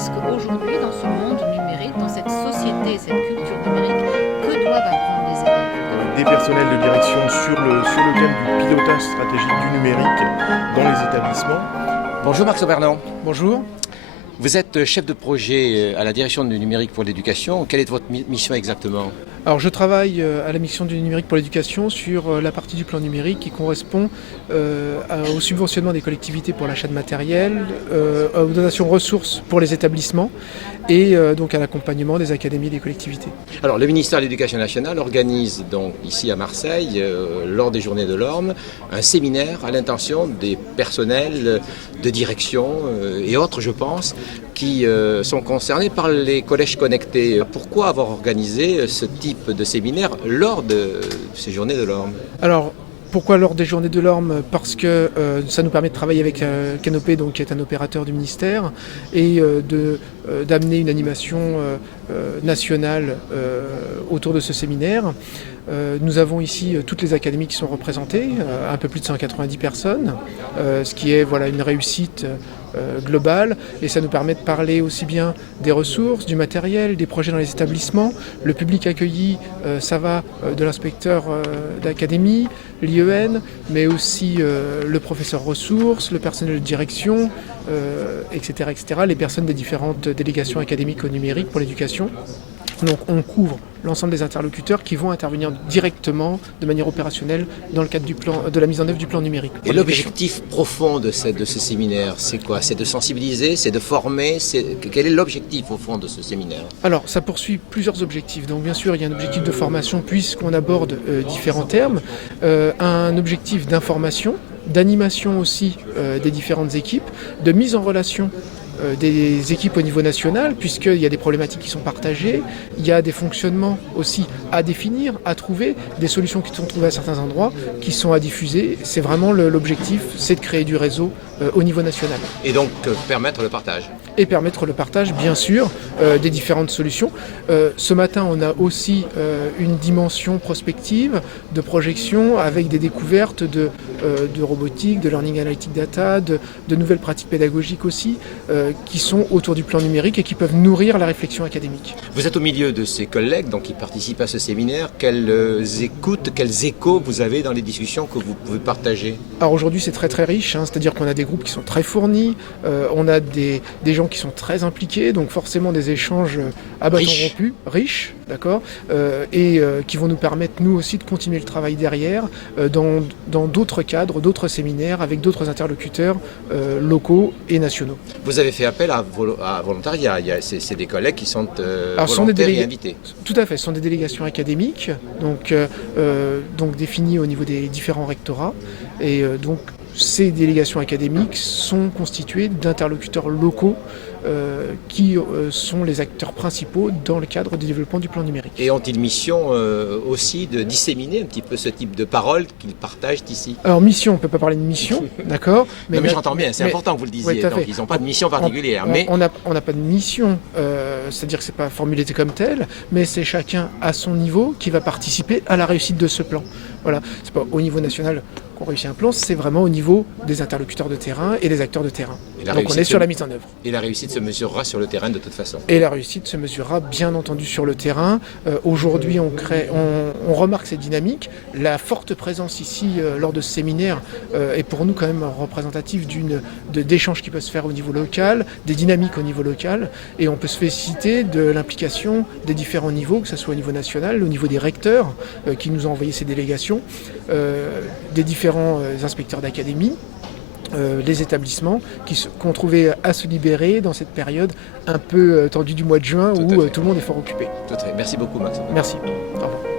risques aujourd'hui dans ce monde numérique, dans cette société, cette culture numérique, que doivent apprendre les élèves? Des personnels de direction sur le thème du pilotage stratégique du numérique dans les établissements. Bonjour Marc Sauvernon. Bonjour. Vous êtes chef de projet à la direction du numérique pour l'éducation. Quelle est votre mission exactement ? Alors je travaille à la mission du numérique pour l'éducation sur la partie du plan numérique qui correspond au subventionnement des collectivités pour l'achat de matériel, aux donations ressources pour les établissements et donc à l'accompagnement des académies et des collectivités. Alors le ministère de l'Éducation nationale organise donc ici à Marseille, lors des Journées de l'Orme, un séminaire à l'intention des personnels de direction et autres, je pense, qui sont concernés par les collèges connectés. Pourquoi avoir organisé ce type de séminaire lors de ces Journées de l'Orme ? Alors, pourquoi lors des Journées de l'Orme ? Parce que ça nous permet de travailler avec Canopé, donc, qui est un opérateur du ministère, et d'amener une animation nationale autour de ce séminaire. Nous avons ici toutes les académies qui sont représentées, un peu plus de 190 personnes, ce qui est une réussite globale, et ça nous permet de parler aussi bien des ressources, du matériel, des projets dans les établissements. Le public accueilli, ça va de l'inspecteur d'académie, l'IEN, mais aussi le professeur ressources, le personnel de direction, etc., etc., les personnes des différentes délégations académiques au numérique pour l'éducation. Donc on couvre l'ensemble des interlocuteurs qui vont intervenir directement, de manière opérationnelle, dans le cadre de la mise en œuvre du plan numérique. Et l'objectif profond de ce séminaire, c'est quoi ? C'est de sensibiliser, c'est de former, quel est l'objectif au fond de ce séminaire ? Alors ça poursuit plusieurs objectifs. Donc bien sûr il y a un objectif de formation puisqu'on aborde différents termes, un objectif d'information, d'animation aussi des différentes équipes, de mise en relation des équipes au niveau national, puisqu'il y a des problématiques qui sont partagées, il y a des fonctionnements aussi à définir, à trouver, des solutions qui sont trouvées à certains endroits, qui sont à diffuser. C'est vraiment l'objectif, c'est de créer du réseau au niveau national. Et donc permettre le partage. Et permettre le partage, bien sûr, des différentes solutions. Ce matin, on a aussi une dimension prospective, de projection, avec des découvertes de robotique, de learning analytic data, de nouvelles pratiques pédagogiques aussi, qui sont autour du plan numérique et qui peuvent nourrir la réflexion académique. Vous êtes au milieu de ces collègues donc, qui participent à ce séminaire. Quelles écoutes, quels échos vous avez dans les discussions que vous pouvez partager ? Alors aujourd'hui c'est très très riche, c'est-à-dire qu'on a des groupes qui sont très fournis, on a des gens qui sont très impliqués, donc forcément des échanges à bâton rompu, riches, d'accord, et qui vont nous permettre nous aussi de continuer le travail derrière dans d'autres cadres, d'autres séminaires avec d'autres interlocuteurs locaux et nationaux. Vous avez fait appel à volontariat, c'est des collègues qui sont volontaires et invités. Tout à fait, ce sont des délégations académiques, donc définies au niveau des différents rectorats, et donc ces délégations académiques sont constituées d'interlocuteurs locaux qui sont les acteurs principaux dans le cadre du développement du plan numérique. Et ont-ils mission aussi de disséminer un petit peu ce type de paroles qu'ils partagent ici ? Alors mission, on ne peut pas parler de mission, d'accord ? Mais j'entends bien, c'est important que vous le disiez. Donc, ils n'ont pas de mission particulière. On n'a pas de mission, c'est-à-dire que ce n'est pas formulé comme tel, mais c'est chacun à son niveau qui va participer à la réussite de ce plan. Voilà, c'est pas au niveau national qu'on réussit un plan, c'est vraiment au niveau des interlocuteurs de terrain et des acteurs de terrain. Donc on est sur la mise en œuvre. Et la réussite se mesurera sur le terrain de toute façon. Et la réussite se mesurera bien entendu sur le terrain. Aujourd'hui on remarque cette dynamique. La forte présence ici lors de ce séminaire est pour nous quand même représentative d'échanges qui peuvent se faire au niveau local, des dynamiques au niveau local, et on peut se féliciter de l'implication des différents niveaux, que ce soit au niveau national, au niveau des recteurs qui nous ont envoyé ces délégations, des différents inspecteurs d'académie, les établissements qui ont trouvé à se libérer dans cette période un peu tendue du mois de juin où tout le monde est fort occupé. Tout à fait. Merci beaucoup Max. Merci. Au revoir.